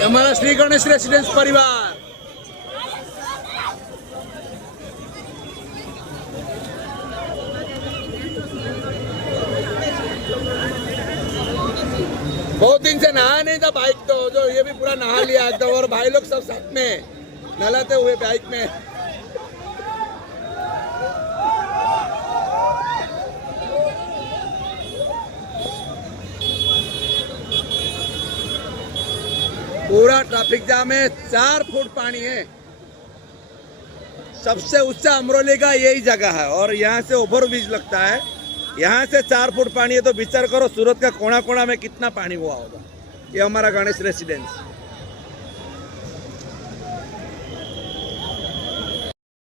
हमारा श्री गणेश रेसिडेंस परिवार। बहुत दिन से नहा नहीं था बाइक, तो जो ये भी पूरा नहा लिया एकदम, और भाई लोग सब साथ में नहाते हुए बाइक में। पूरा ट्रैफिक जाम है, 4 फुट पानी है। सबसे ऊंचा अमरोली का यही जगह है और यहाँ से ओवर ब्रिज लगता है। यहाँ से 4 फुट पानी है, तो विचार करो सूरत का कोना कोना में कितना पानी हुआ होगा। ये हमारा गणेश रेसिडेंस।